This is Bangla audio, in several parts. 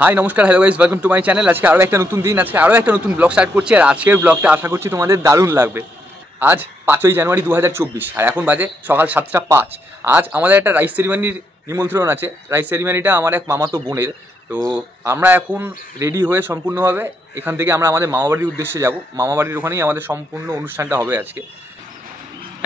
হাই নমস্কার, hello guys, welcome to my channel. আজকে আরও একটা নতুন দিন, আজকে আরও একটা নতুন ব্লগ স্টার্ট করছি। আর আজকের ব্লগটা আশা করছি তোমাদের দারুণ লাগবে। আজ 5ই জানুয়ারি 2024 আর এখন বাজে সকাল 7টা 5। আজ আমাদের একটা রাইস সেরিমানির নিমন্ত্রণ আছে। রাইস সেরিমানিটা আমার এক মামাতো বোনের। তো আমরা এখন রেডি হয়ে সম্পূর্ণভাবে এখান থেকে আমরা আমাদের মামাবাড়ির উদ্দেশ্যে যাব। মামাবাড়ির ওখানেই আমাদের সম্পূর্ণ অনুষ্ঠানটা হবে আজকে।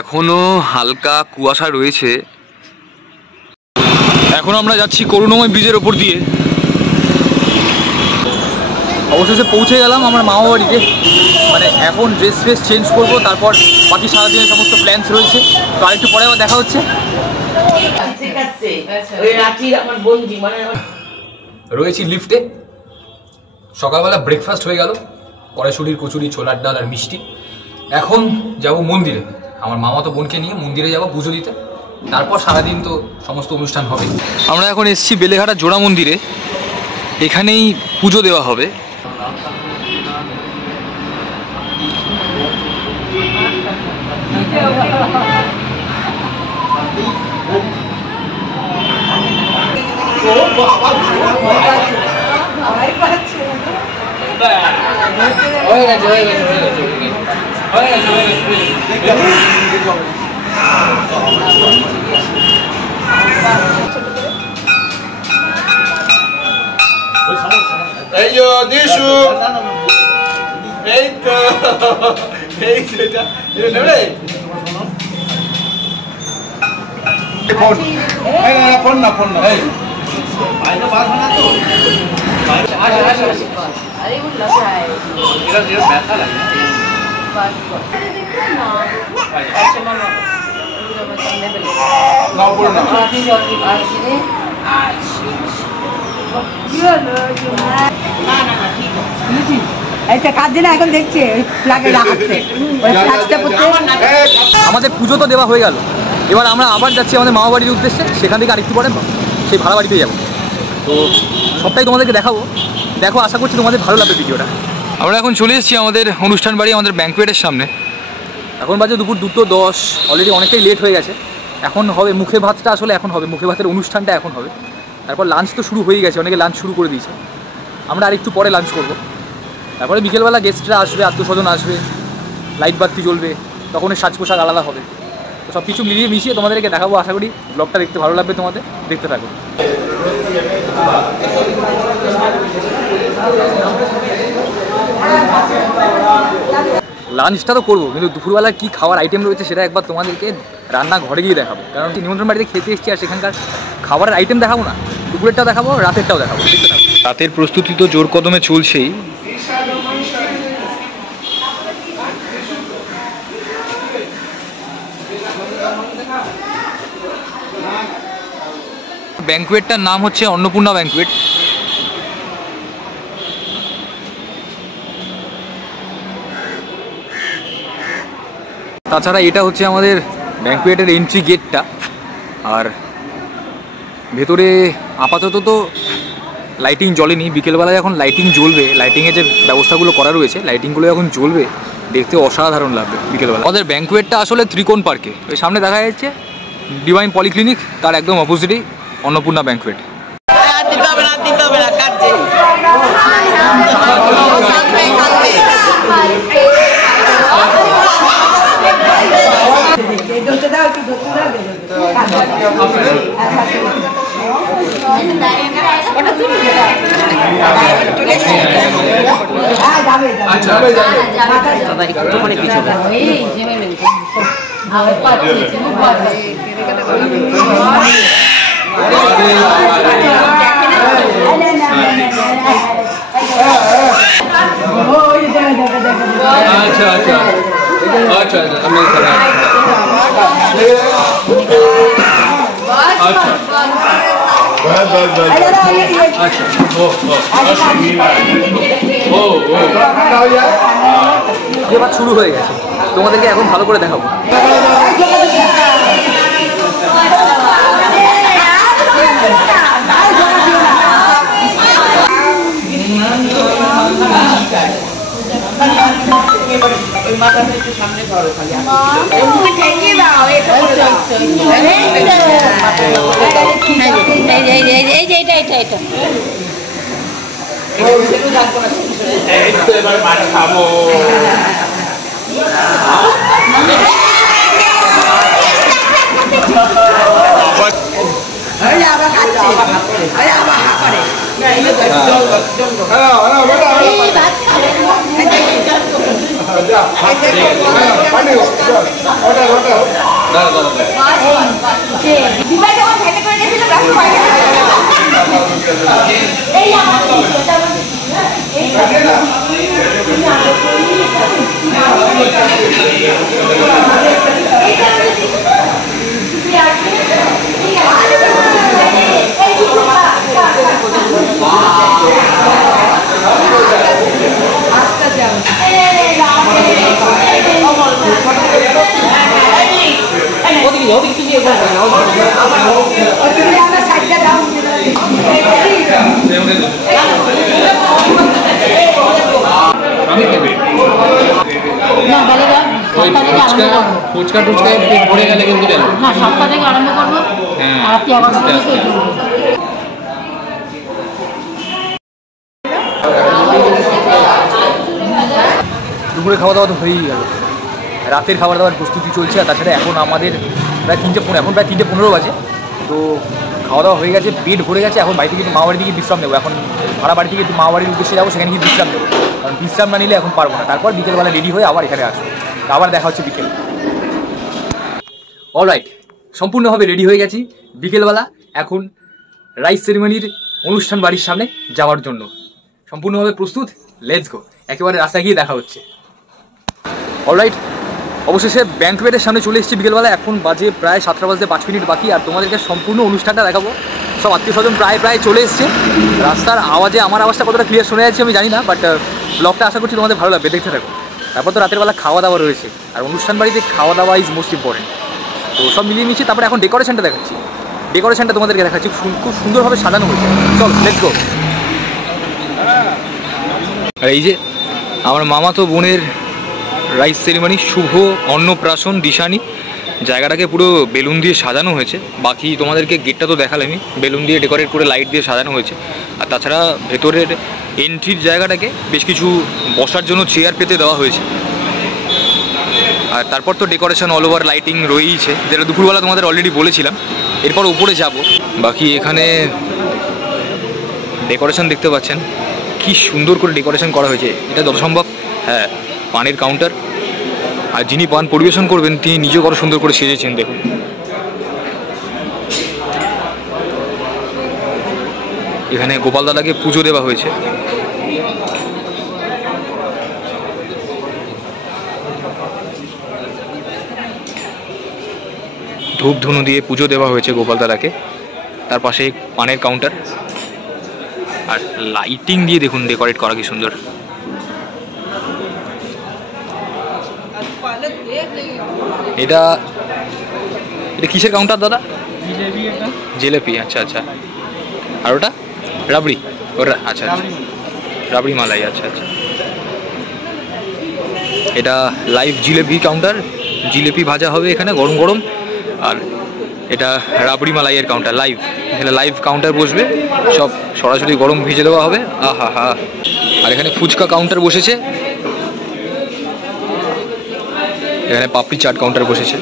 এখনও হালকা কুয়াশা রয়েছে। এখন আমরা যাচ্ছি করুণাময় ব্রিজের ওপর দিয়ে। অবশেষে পৌঁছে গেলাম আমার মামা বাড়িতে। মানে এখন ড্রেস ফ্রেস চেঞ্জ করবো, তারপর বাকি সারাদিনের সমস্ত প্ল্যান্স রয়েছে। তো আরেকটু পরে আবার দেখা হচ্ছে। রয়েছি লিফটে। সকালবেলা ব্রেকফাস্ট হয়ে গেল, কড়াইশুঁটির কচুরি, ছোলার ডাল আর মিষ্টি। এখন যাব মন্দিরে, আমার মামাতো বোনকে নিয়ে মন্দিরে যাব পুজো দিতে। তারপর সারাদিন তো সমস্ত অনুষ্ঠান হবে। আমরা এখন এসেছি বেলেঘাটা জোড়া মন্দিরে, এখানেই পুজো দেওয়া হবে। Ayo, Dishu. Hey, to. Hey, seda. Ini nere. Phone. Hey, na phone na. Hey. Ayo, baat mana tu? Asha. Are वो लग रहा है. इधर बैठा लग रहा है. बात को. ना. अच्छा मामा. इधर बच्चा ने बोले. ना बोलना. आती जाती आज ने. आज. আমাদের পুজো তো দেওয়া হয়ে গেল, এবার আমরা আবার যাচ্ছি আমাদের মামা বাড়ির উদ্দেশ্যে। সেখান থেকে আরেকটু পরে সেই ভাড়া বাড়িতে যাবো। তো সবটাই তোমাদেরকে দেখাবো। দেখো, আশা করছি তোমাদের ভালো লাগবে ভিডিওটা। আমরা এখন চলে এসেছি আমাদের অনুষ্ঠান বাড়ি, আমাদের ব্যাঙ্কুয়েটের সামনে। এখন বাজে দুপুর 2:10। অলরেডি অনেকটাই লেট হয়ে গেছে। এখন হবে মুখে ভাতটা, আসলে এখন হবে মুখে ভাতের অনুষ্ঠানটা এখন হবে। তারপর লাঞ্চ তো শুরু হয়ে গেছে, অনেকে লাঞ্চ শুরু করে দিয়েছে। আমরা আরেকটু পরে লাঞ্চ করবো। তারপরে বিকেলবেলা গেস্টরা আসবে, আত্মীয়স্বজন আসবে, লাইট বাতি জ্বলবে, তখন সাজ পোশাক আলাদা হবে। তো সব কিছু মিলিয়ে মিশিয়ে তোমাদেরকে দেখাবো। আশা করি ব্লগটা দেখতে ভালো লাগবে তোমাদের, দেখতে থাকো। লাঞ্চটা তো করবো, কিন্তু দুপুরবেলা কী খাওয়ার আইটেম রয়েছে সেটা একবার তোমাদেরকে রান্না ঘরে গিয়ে দেখাবো। কারণ নিমন্ত্রণ বাড়িতে খেতে এসেছি, আর সেখানকার খাবারের আইটেম দেখাবো না, দুপুরেরটাও দেখাবো, রাতেরটাও দেখাবো, দেখতে থাকবো। রাতের প্রস্তুতি তো জোর কদমে চলছেই। ব্যাঙ্কুয়েটটার নাম হচ্ছে অন্নপূর্ণা ব্যাঙ্কুয়েট। তাছাড়া এটা হচ্ছে আমাদের ব্যাঙ্কুয়েটের এন্ট্রি গেটটা। আর ভেতরে আপাতত তো লাইটিং জ্বলেনি, বিকেলবেলায় এখন লাইটিং জ্বলবে। লাইটিংয়ের যে ব্যবস্থাগুলো করা রয়েছে, লাইটিংগুলো এখন জ্বলবে, দেখতে অসাধারণ লাগবে বিকেলবেলা। আমাদের ব্যাঙ্কুয়েটটা আসলে ত্রিকোণ পার্কে, ওই সামনে দেখা যাচ্ছে ডিভাইন পলিক্লিনিক, তার একদম অপোজিটেই অন্নপূর্ণা ব্যাঙ্কুয়েট। এবার শুরু হয়ে গেছে, তোমাদেরকে এখন ভালো করে দেখাবো। ফুচকা টুচকা পড়ে গেলে কিন্তু না, 7টা থেকে আরম্ভ করবো। দুপুরে খাওয়া দাওয়া তো হয়েই গেল, রাতের খাবার দাবার প্রস্তুতি চলছে। আর তাছাড়া এখন আমাদের প্রায় 3:15 বাজে। তো খাওয়া দাওয়া হয়ে গেছে, পেট ভরে গেছে। এখন বাড়ি থেকে মা বাড়ি থেকে বিশ্রাম নেবো। এখন ভাড়া বাড়ি থেকে মা বাড়ির উদ্দেশ্যে যাবো, সেখানে গিয়ে বিশ্রাম নেবো। কারণ বিশ্রাম না নিলে এখন পারবো না। তারপর বিকেলবেলা রেডি হয়ে আবার এখানে আসবো, আবার দেখা হচ্ছে বিকেল। অলরাইট, সম্পূর্ণভাবে রেডি হয়ে গেছি। বিকেলবেলা এখন রাইস সেরিমনির অনুষ্ঠান বাড়ির সামনে যাওয়ার জন্য সম্পূর্ণভাবে প্রস্তুত। লেটস গো, একেবারে রাস্তায় গিয়ে দেখা হচ্ছে। অলরাইট, অবশেষে ব্যাংকোয়েটের সামনে চলে এসেছি বিকেলবেলা। এখন বাজে প্রায় 7টা বাজতে 5 মিনিট বাকি। আর তোমাদেরকে সম্পূর্ণ অনুষ্ঠানটা দেখাবো। সব আত্মীয় স্বজন প্রায় চলে এসছে। রাস্তার আওয়াজে আমার আওয়াজটা কতটা ক্লিয়ার শোনা যাচ্ছে আমি জানি না, বাট ব্লগটা আশা করছি তোমাদের ভালো লাগবে, দেখতে থাকো। তারপর তো রাতের বেলা খাওয়া দাওয়া রয়েছে, আর অনুষ্ঠান বাড়িতে খাওয়া দাওয়া ইজ মোস্ট ইম্পর্টেন্ট। তো সব মিলিয়ে নিচ্ছি। তারপরে এখন ডেকোরেশনটা দেখাচ্ছি। ডেকোরেশনটা তোমাদেরকে দেখাচ্ছি, খুব সুন্দরভাবে সাজানো হয়েছে। চল লেটস গো। আর এই যে আমার মামাতো বোনের রাইস সেরিমনি, শুভ অন্নপ্রাশন দিশানি। জায়গাটাকে পুরো বেলুন দিয়ে সাজানো হয়েছে। বাকি তোমাদেরকে গেটটা তো দেখালামই, বেলুন দিয়ে ডেকোরেট করে লাইট দিয়ে সাজানো হয়েছে। আর তাছাড়া ভেতরের এন্ট্রির জায়গাটাকে বেশ কিছু বসার জন্য চেয়ার পেতে দেওয়া হয়েছে। আর তারপর তো ডেকোরেশন অল ওভার লাইটিং রয়েইছে, যেটা দুপুরবেলা তোমাদের অলরেডি বলেছিলাম। এরপর উপরে যাব। বাকি এখানে ডেকোরেশন দেখতে পাচ্ছেন, কি সুন্দর করে ডেকোরেশন করা হয়েছে। এটা যত সম্ভব হ্যাঁ পানের কাউন্টার। আর যিনি পান পরিবেশন করবেন তিনি নিজেও কত সুন্দর করে সেজেছেন দেখুন। এখানে গোপাল দাদাকে পুজো দেওয়া হয়েছে। ধূপ ধুনো দিয়ে পুজো দেওয়া হয়েছে গোপাল দাদাকে। তার পাশে পানের কাউন্টার আর লাইটিং দিয়ে দেখুন ডেকোরেট করা কি সুন্দর। এটা কিসের কাউন্টার দাদা? জিলেপি। আচ্ছা আচ্ছা। আর ওটা রাবড়ি? ওটা আচ্ছা আচ্ছা, রাবড়ি মালাই। আচ্ছা আচ্ছা। এটা লাইভ জিলেপি কাউন্টার, জিলেপি ভাজা হবে এখানে গরম গরম। আর এটা রাবড়ি মালাইয়ের কাউন্টার, লাইভ। এখানে লাইভ কাউন্টার বসবে, সব সরাসরি গরম ভেজে দেওয়া হবে। আহা হা। আর এখানে ফুচকা কাউন্টার বসেছে, এখানে পাপড়ি চাট কাউন্টার বসেছে।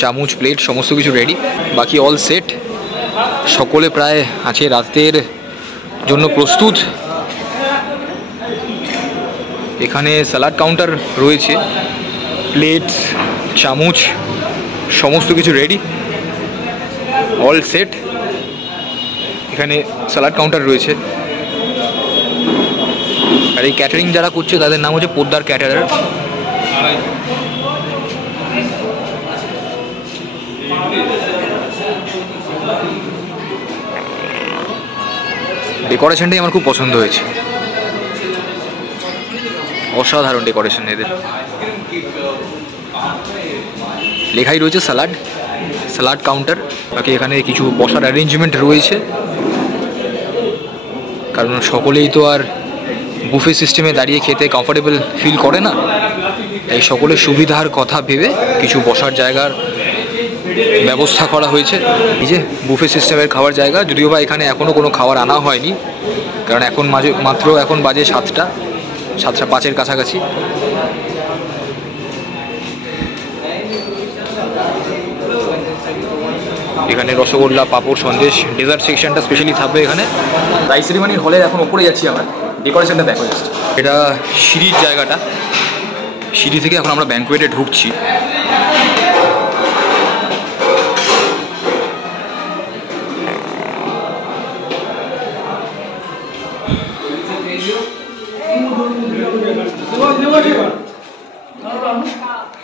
চামচ প্লেট সমস্ত কিছু রেডি, বাকি অল সেট। সকলে প্রায় আছে রাতের জন্য প্রস্তুত। এখানে স্যালাড কাউন্টার রয়েছে, প্লেট চামচ সমস্ত কিছু রেডি, অল সেট। এখানে স্যালাড কাউন্টার রয়েছে। আর এই ক্যাটারিং যারা করছে তাদের নাম হচ্ছে পোদ্দার ক্যাটারার। ডেকোরেশনটাই আমার খুব পছন্দ হয়েছে, অসাধারণ ডেকোরেশন এদের। লেখাই রয়েছে স্যালাড কাউন্টার। বাকি এখানে কিছু বসার অ্যারেঞ্জমেন্ট রয়েছে, কারণ সকলেই তো আর বুফে সিস্টেমে দাঁড়িয়ে খেতে কমফোর্টেবল ফিল করে না। এই সকলের সুবিধার কথা ভেবে কিছু বসার জায়গার ব্যবস্থা করা হয়েছে। এই যে বুফে সিস্টেমের খাওয়ার জায়গা, যদিও বা এখানে এখনও কোনো খাবার আনা হয়নি, কারণ এখন মাত্র এখন বাজে 7:05 কাছাকাছি। এখানে রসগোল্লা, পাঁপড়, সন্দেশ, ডেজার্ট সেকশনটা স্পেশালি থাকবে এখানে। রাইস সেরিমনির হলে এখন ওপরে যাচ্ছি আমরা, ডেকোরেশনটা দেখো জাস্ট। এটা সিঁড়ির জায়গাটা, সিঁড়ি থেকে এখন আমরা ব্যাঙ্কোয়েটে ঢুকছি।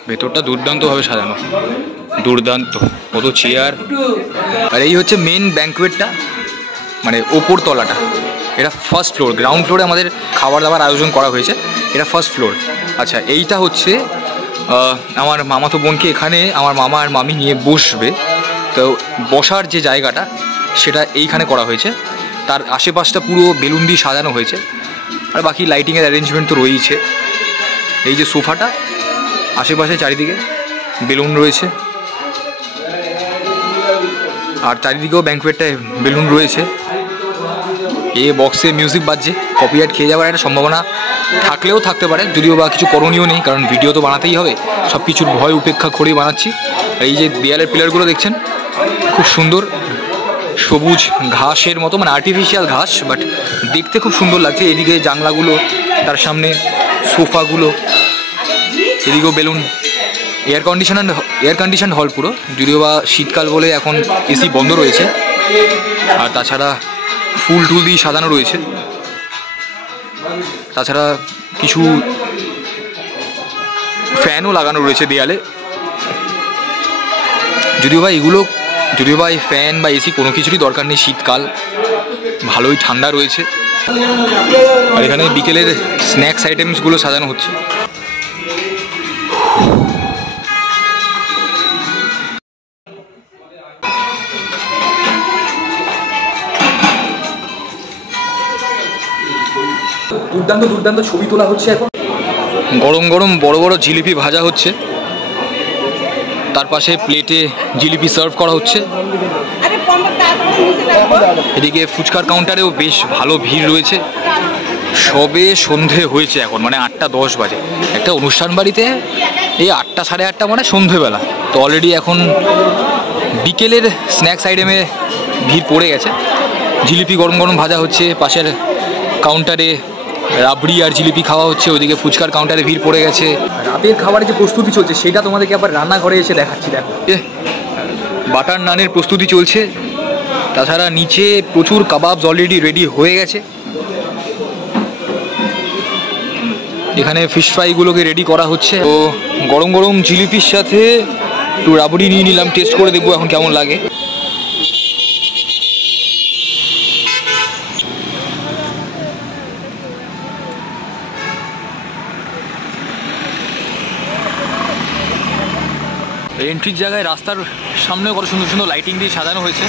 ভেতরটা দুর্দান্তভাবে সাজানো, দুর্দান্ত, কত চেয়ার। আর এই হচ্ছে মেন ব্যাঙ্কোয়েটটা, মানে ওপর তলাটা। এটা ফার্স্ট ফ্লোর, গ্রাউন্ড ফ্লোরে আমাদের খাবার দাবার আয়োজন করা হয়েছে, এটা ফার্স্ট ফ্লোর। আচ্ছা, এইটা হচ্ছে আমার মামাতো বোনকে এখানে আমার মামা আর মামি নিয়ে বসবে, তো বসার যে জায়গাটা সেটা এইখানে করা হয়েছে। তার আশেপাশটা পুরো বেলুন দিয়ে সাজানো হয়েছে, আর বাকি লাইটিংয়ের অ্যারেঞ্জমেন্ট তো রয়েইছে। এই যে সোফাটা, আশেপাশে চারিদিকে বেলুন রয়েছে, আর চারিদিকেও ব্যাঙ্কোয়েটটায় বেলুন রয়েছে। এ বক্সে মিউজিক বাজছে, কপিরাইট খেয়ে যাওয়ার একটা সম্ভাবনা থাকলেও থাকতে পারে, যদিও বা কিছু করণীয় নেই, কারণ ভিডিও তো বানাতেই হবে, সব কিছুর ভয় উপেক্ষা করেই বানাচ্ছি। আর এই যে দেয়ালের পিলারগুলো দেখছেন, খুব সুন্দর সবুজ ঘাসের মতো, মানে আর্টিফিশিয়াল ঘাস, বাট দেখতে খুব সুন্দর লাগছে। এদিকে জানলাগুলো, তার সামনে সোফাগুলো, এদিকেও বেলুন। এয়ার কন্ডিশন হল পুরো, যদিও বা শীতকাল বলে এখন এসি বন্ধ রয়েছে। আর তাছাড়া ফুল টুল দিয়ে সাজানো রয়েছে, তাছাড়া কিছু ফ্যানও লাগানো রয়েছে দেয়ালে। যদিও বা এই ফ্যান বা এসি কোনো কিছুরই দরকার নেই, শীতকাল, ভালোই ঠান্ডা রয়েছে। আর এখানে বিকেলের স্ন্যাক্স আইটেমসগুলো সাজানো হচ্ছে। দুর্দান্ত ছবি তোলা হচ্ছে এখন। গরম গরম বড় বড় জিলিপি ভাজা হচ্ছে, তার পাশে প্লেটে জিলিপি সার্ভ করা হচ্ছে। এদিকে ফুচকার কাউন্টারেও বেশ ভালো ভিড় রয়েছে। সবে সন্ধে হয়েছে এখন, মানে 8:10 বাজে। একটা অনুষ্ঠান বাড়িতে এই 8টা সাড়ে 8টা মানে সন্ধেবেলা, তো অলরেডি এখন বিকেলের স্ন্যাক্স আইটেমে ভিড় পড়ে গেছে। জিলিপি গরম গরম ভাজা হচ্ছে, পাশের কাউন্টারে রাবড়ি আর জিলিপি খাওয়া হচ্ছে, ওইদিকে ফুচকার কাউন্টারে ভিড় পড়ে গেছে। রাতের খাবারের যে প্রস্তুতি চলছে সেটা তোমাদেরকে আবার রান্নাঘরে এসে দেখাচ্ছি। দেখো, বাটার নানের প্রস্তুতি চলছে, তাছাড়া নিচে প্রচুর কাবাবস অলরেডি রেডি হয়ে গেছে। এখানে ফিশ ফ্রাইগুলোকে রেডি করা হচ্ছে। তো গরম গরম জিলিপির সাথে একটু রাবড়ি নিয়ে নিলাম, টেস্ট করে দেখবো এখন কেমন লাগে। এন্ট্রির জায়গায় রাস্তার সামনেও কত সুন্দর সুন্দর লাইটিং দিয়ে সাজানো হয়েছে।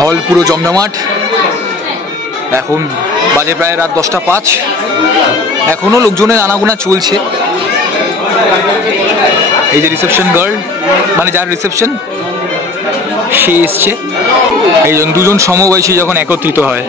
হল পুরো জমজমাট। এখন বাজে প্রায় রাত 10:05, এখনও লোকজনের আনাগোনা চলছে। এই যে রিসেপশন গার্ল, মানে যার রিসেপশন, সে এসছে। এই দুজন সমবয়সী যখন একত্রিত হয়।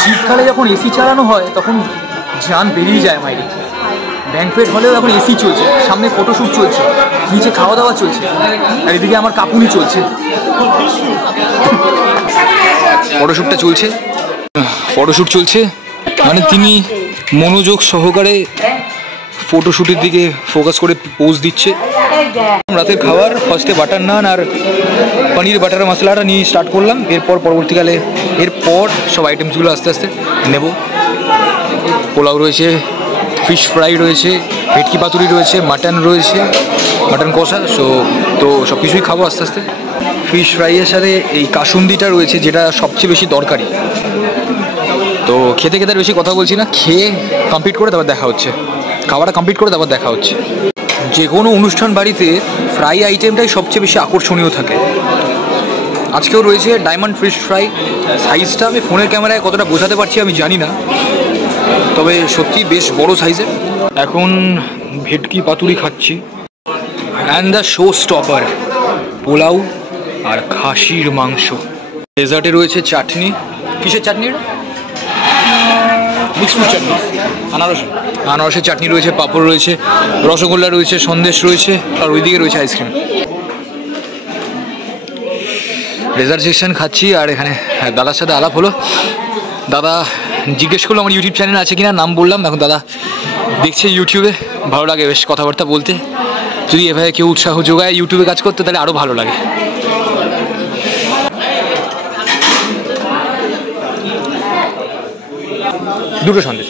শীতকালে যখন এসি চালানো হয় তখন জান বেরিয়ে যায় মাইরে। ব্যাঙ্কোয়েট হলেও এখন এসি চলছে, সামনে ফটোশ্যুট চলছে, নিচে খাওয়া দাওয়া চলছে, আর এদিকে আমার কাপুনি চলছে। ফটোশ্যুট চলছে, মানে তিনি মনোযোগ সহকারে ফটোশ্যুটের দিকে ফোকাস করে পোজ দিচ্ছে। রাতের খাবার ফার্স্টে বাটার নান আর পনির বাটার মশলাটা নিয়ে স্টার্ট করলাম। পরবর্তীকালে সব আইটেমসগুলো আস্তে আস্তে নেব। পোলাও রয়েছে, ফিশ ফ্রাই রয়েছে, ভেটকি পাতুরি রয়েছে, মাটন রয়েছে, মাটন কষা। তো সব কিছুই খাবো আস্তে আস্তে। ফিশ ফ্রাইয়ের সাথে এই কাসুন্দিটা রয়েছে, যেটা সবচেয়ে বেশি দরকারি। তো খেতে খেতে বেশি কথা বলছি না, খেয়ে কমপ্লিট করে তারপর দেখা হচ্ছে, খাওয়াটা কমপ্লিট করে তারপর দেখা হচ্ছে। যে কোনো অনুষ্ঠান বাড়িতে ফ্রাই আইটেমটাই সবচেয়ে বেশি আকর্ষণীয় থাকে। আজকেও রয়েছে ডায়মন্ড ফিশ ফ্রাই। সাইজটা আমি ফোনের ক্যামেরায় কতটা বোঝাতে পারছি আমি জানি না, তবে সত্যি বেশ বড় সাইজের। এখন ভেটকি পাতুরি খাচ্ছি, and the showstopper pulao আর খাসির মাংস। ডেজার্টে রয়েছে চাটনি। কিসের চাটনি এটা? মিক্সড চাটনি, আনারসের চাটনি রয়েছে, পাঁপড় রয়েছে, রসগোল্লা রয়েছে, সন্দেশ রয়েছে, আর ওইদিকে রয়েছে আইসক্রিম। ডেজার্ট সেকশন খাচ্ছি, আর এখানে দাদার সাথে আলাপ হলো। দাদা জিজ্ঞেস করলো আমার ইউটিউব চ্যানেল আছে কিনা, নাম বললাম। এখন দাদা দেখছে ইউটিউবে, ভালো লাগে বেশ কথাবার্তা বলতে। যদি এভাবে কেউ উৎসাহ যোগায় ইউটিউবে কাজ করতে, তাহলে আরও ভালো লাগে। দুটো সন্দেশ।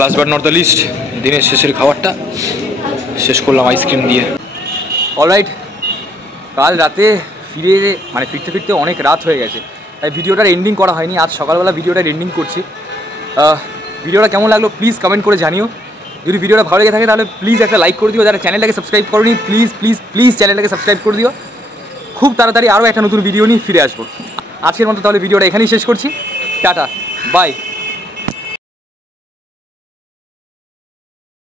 Last but not the least, দিনের শেষের খাবারটা শেষ করলাম আইসক্রিম দিয়ে। অলরাইট, কাল রাতে ফিরতে ফিরতে অনেক রাত হয়ে গেছে, তাই ভিডিওটার এন্ডিং করা হয়নি। আজ সকালবেলা ভিডিওটার এন্ডিং করছি। ভিডিওটা কেমন লাগলো প্লিজ কমেন্ট করে জানিও। যদি ভিডিওটা ভালো লেগে থাকে তাহলে প্লিজ একটা লাইক করে দিও। যারা চ্যানেলটাকে সাবস্ক্রাইব করোনি প্লিজ প্লিজ প্লিজ চ্যানেলটাকে সাবস্ক্রাইব করে দিও। খুব তাড়াতাড়ি আরও একটা নতুন ভিডিও নিয়ে ফিরে আসবো। আজকের মতো তাহলে ভিডিওটা এখানেই শেষ করছি। টাটা, বাই।